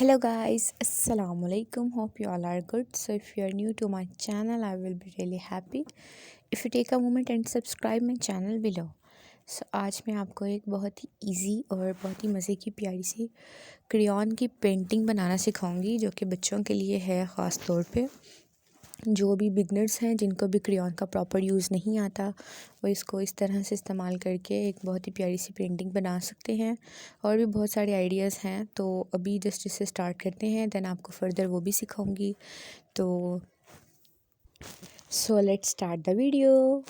Hello guys, assalamu alaikum. Hope you all are good. So if you are new to my channel, I will be really happy if you take a moment and subscribe my channel below. So आज मैं आपको एक बहुत ही easy और बहुत ही मज़े की प्यारी सी क्रेयॉन की पेंटिंग बनाना सिखाऊंगी, जो कि बच्चों के लिए है ख़ास तौर पे। जो भी बिगनर्स हैं, जिनको भी क्रेयॉन का प्रॉपर यूज़ नहीं आता, वो इसको इस तरह से इस्तेमाल करके एक बहुत ही प्यारी सी पेंटिंग बना सकते हैं। और भी बहुत सारे आइडियाज़ हैं, तो अभी जस्ट इससे स्टार्ट करते हैं, देन आपको फर्दर वो भी सिखाऊंगी। तो so let's start the video.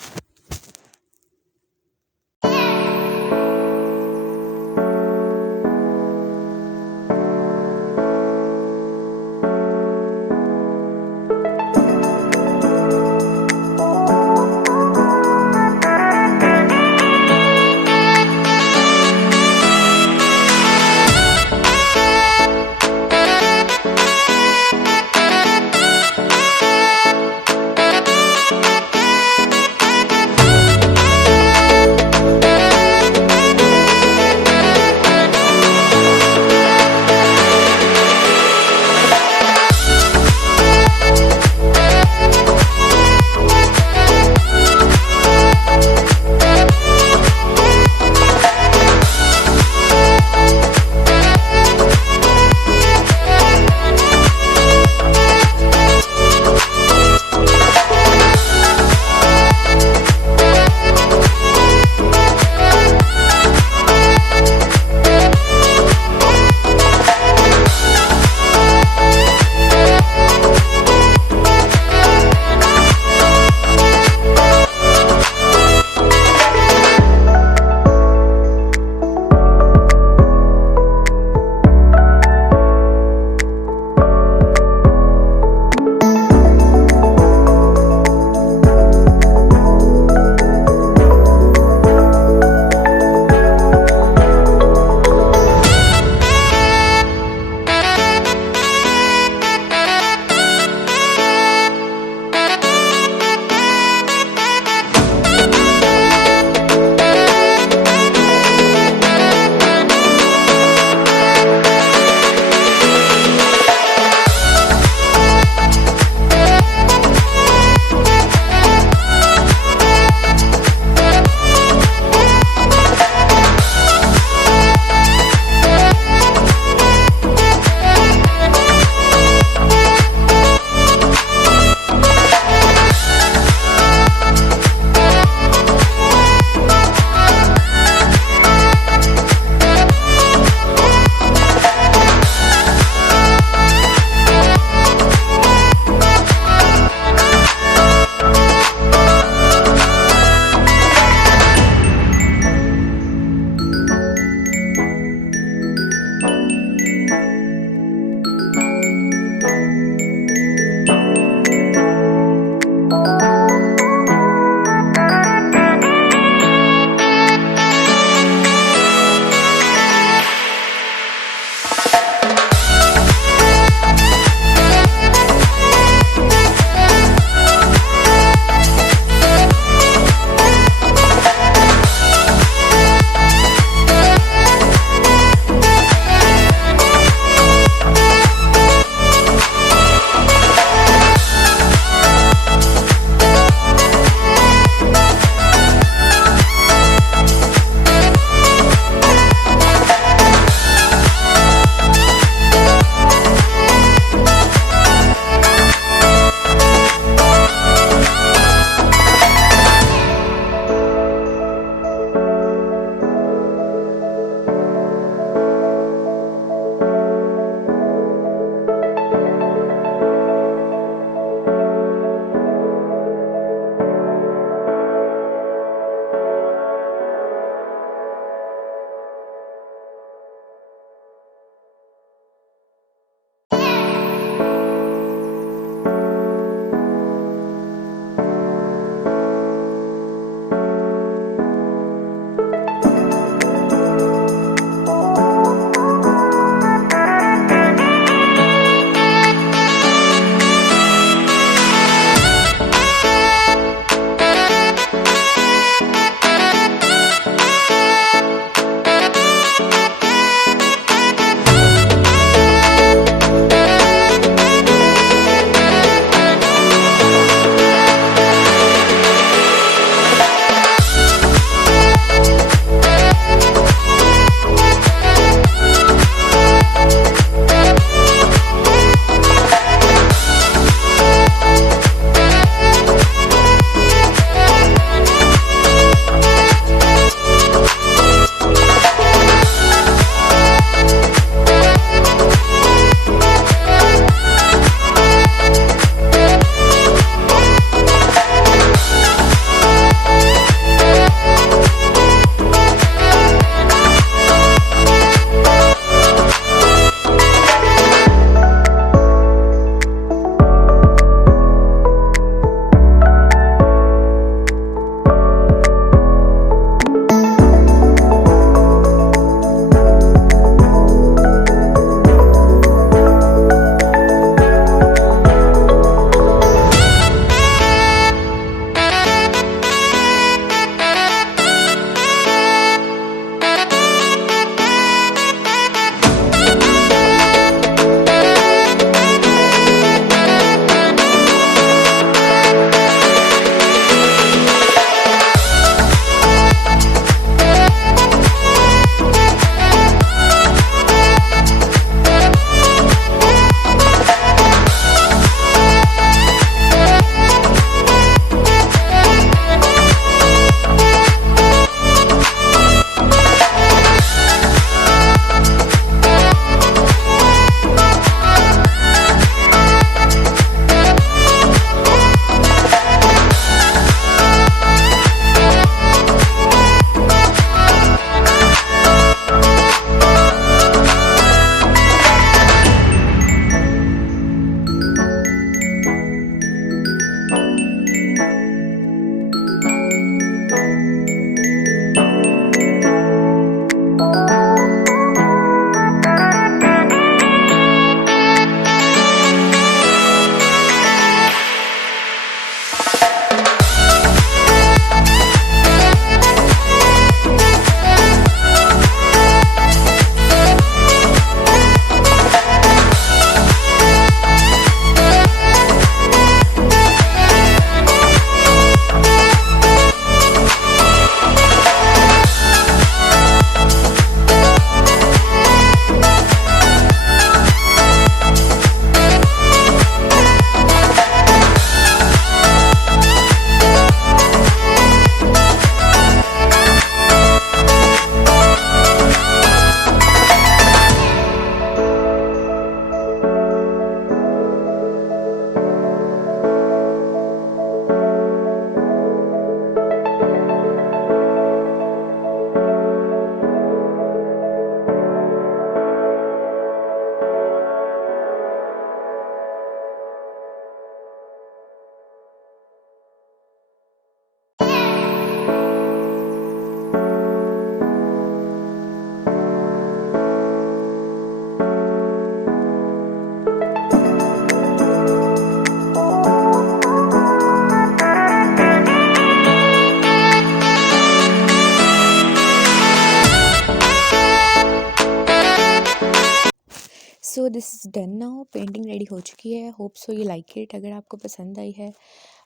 This is done now, painting ready हो चुकी है। Hope so you like it. अगर आपको पसंद आई है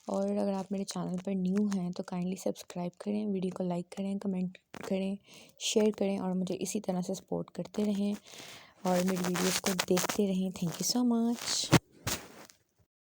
और अगर आप मेरे चैनल पर न्यू हैं तो काइंडली सब्सक्राइब करें, वीडियो को लाइक करें, कमेंट करें, शेयर करें और मुझे इसी तरह से सपोर्ट करते रहें और मेरी वीडियोस को देखते रहें। Thank you so much.